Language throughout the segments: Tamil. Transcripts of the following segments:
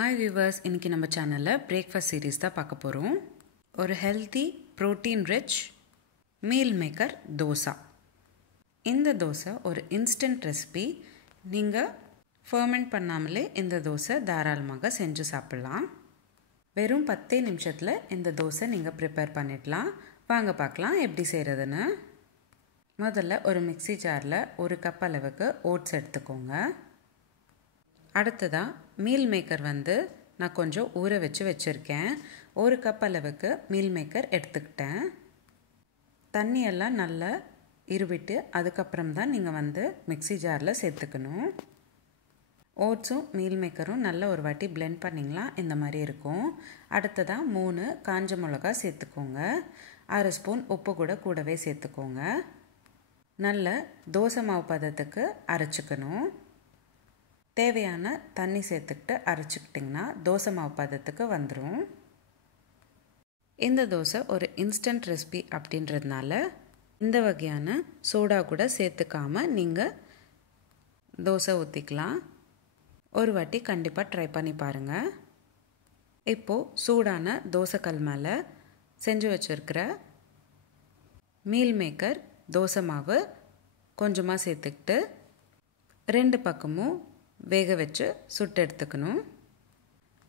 Hi viewers, இன்னைக்கு நம்ம சேனல்ல பிரேக்ஃபாஸ்ட் சீரிஸ் தான் பார்க்க போறோம். ஒரு healthy protein rich meal maker dosa. இந்த தோசை ஒரு இன்ஸ்டன்ட் ரெசிபி. நீங்க ஃபர்மெண்ட் பண்ணாமலே இந்த தோசை தாராளமாக செஞ்சு சாப்பிடலாம். வெறும் 10 நிமிஷத்துல இந்த தோசை நீங்க ப்ரிப்பேர் பண்ணிடலாம். வாங்க பார்க்கலாம் எப்படி செய்யறதுன்னு. முதல்ல ஒரு மிக்ஸி ஜார்ல 1 கப் அளவுக்கு ஓட்ஸ் எடுத்துக்கோங்க. அடுத்ததா மீல் மேக்கர் நான் கொஞ்சம் ஊற வச்சிருக்கேன். 1 கப் அளவுக்கு மீல் மேக்கர் எடுத்துக்கிட்டேன். தண்ணி எல்லாம் நல்லா இருவிட்டு அதுக்கப்புறம் தான் நீங்கள் மிக்ஸி ஜாரில் சேர்த்துக்கணும். ஓட்ஸும் மீல் மேக்கரும் நல்ல ஒரு வாட்டி பிளெண்ட் பண்ணிங்களா இந்த மாதிரி இருக்கும். அடுத்ததாக 3 காஞ்ச மிளகா சேர்த்துக்கோங்க. 1/2 ஸ்பூன் உப்பு கூடவே சேர்த்துக்கோங்க. நல்ல தோசை மாவு பதத்துக்கு அரைச்சிக்கணும். தேவையான தண்ணி சேர்த்துக்கிட்டு அரைச்சிக்கிட்டிங்கன்னா தோசை மாவு பதத்துக்கு வந்துடும். இந்த தோசை ஒரு இன்ஸ்டன்ட் ரெசிபி அப்படின்றதுனால இந்த வகையான சோடா கூட சேர்த்துக்காம நீங்கள் தோசை ஊற்றிக்கலாம். ஒரு வாட்டி கண்டிப்பாக ட்ரை பண்ணி பாருங்கள். இப்போது சூடான தோசைக்கல் மேலே செஞ்சு வச்சுருக்கிற மீல் மேக்கர் தோசை மாவு கொஞ்சமாக சேர்த்துக்கிட்டு 2 பக்கமும் வேக வச்சு சுட்டு எடுத்துக்கணும்.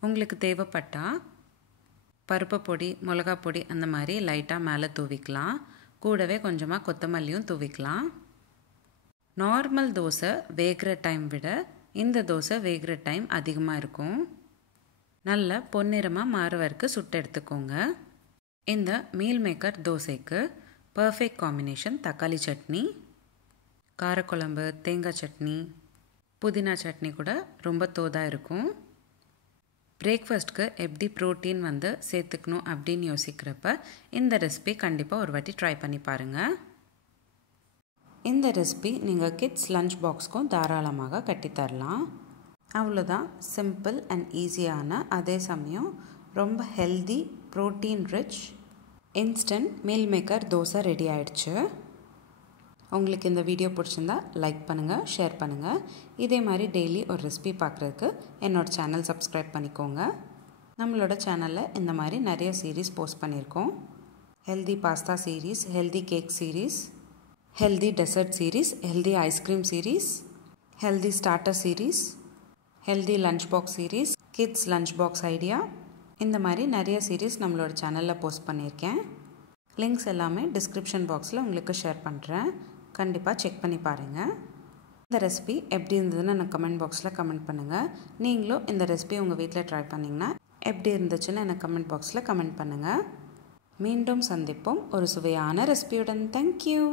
உங்களுக்கு தேவைப்பட்டால் பருப்பு பொடி மிளகா பொடி அந்த மாதிரி லைட்டாக மேலே தூவிக்கலாம். கூடவே கொஞ்சமாக கொத்தமல்லியும் தூவிக்கலாம். நார்மல் தோசை வேகிற டைம் விட இந்த தோசை வேகிற டைம் அதிகமாக இருக்கும். நல்ல பொன்னிறமாக மாற வரைக்கும் சுட்டு எடுத்துக்கோங்க. இந்த மீல் மேக்கர் தோசைக்கு பர்ஃபெக்ட் காம்பினேஷன் தக்காளி சட்னி, காரக்குழம்பு, தேங்காய் சட்னி, புதினா சட்னி கூட ரொம்ப தோதாக இருக்கும். பிரேக்ஃபாஸ்ட்க்கு எப்படி ப்ரோட்டீன் சேர்த்துக்கணும் அப்படின்னு யோசிக்கிறப்ப இந்த ரெசிபி கண்டிப்பாக ஒரு வாட்டி ட்ரை பண்ணி பாருங்கள். இந்த ரெசிபி நீங்கள் கிட்ஸ் லஞ்ச் பாக்ஸ்க்கும் தாராளமாக கட்டித்தரலாம். அவ்வளோதான், சிம்பிள் அண்ட் ஈஸியான அதே சமயம் ரொம்ப healthy protein rich instant meal maker dosa ready ஆயிடுச்சு. உங்களுக்கு இந்த வீடியோ பிடிச்சிருந்தா லைக் பண்ணுங்கள், ஷேர் பண்ணுங்கள். இதே மாதிரி டெய்லி ஒரு ரெசிபி பார்க்குறதுக்கு என்னோடய சேனல் சப்ஸ்கிரைப் பண்ணிக்கோங்க. நம்மளோட சேனலில் இந்த மாதிரி நிறைய சீரீஸ் போஸ்ட் பண்ணியிருக்கோம். Healthy pasta series, healthy cake series, healthy dessert series, healthy ice cream series, healthy starter series, healthy lunch box series, kids lunch box idea, இந்த மாதிரி நிறைய சீரீஸ் நம்மளோட சேனலில் போஸ்ட் பண்ணியிருக்கேன். லிங்க்ஸ் எல்லாமே டிஸ்கிரிப்ஷன் பாக்ஸில் உங்களுக்கு ஷேர் பண்ணுறேன். கண்டிப்பாக செக் பண்ணி பாருங்கள். இந்த ரெசிபி எப்படி இருந்ததுன்னு எனக்கு கமெண்ட் பாக்ஸில் கமெண்ட் பண்ணுங்கள். நீங்களும் இந்த ரெசிபி உங்கள் வீட்டில் ட்ரை பண்ணிங்கன்னா எப்படி இருந்துச்சுன்னு எனக்கு கமெண்ட் பாக்ஸில் கமெண்ட் பண்ணுங்கள். மீண்டும் சந்திப்போம் ஒரு சுவையான ரெசிபியுடன். தேங்க்யூ.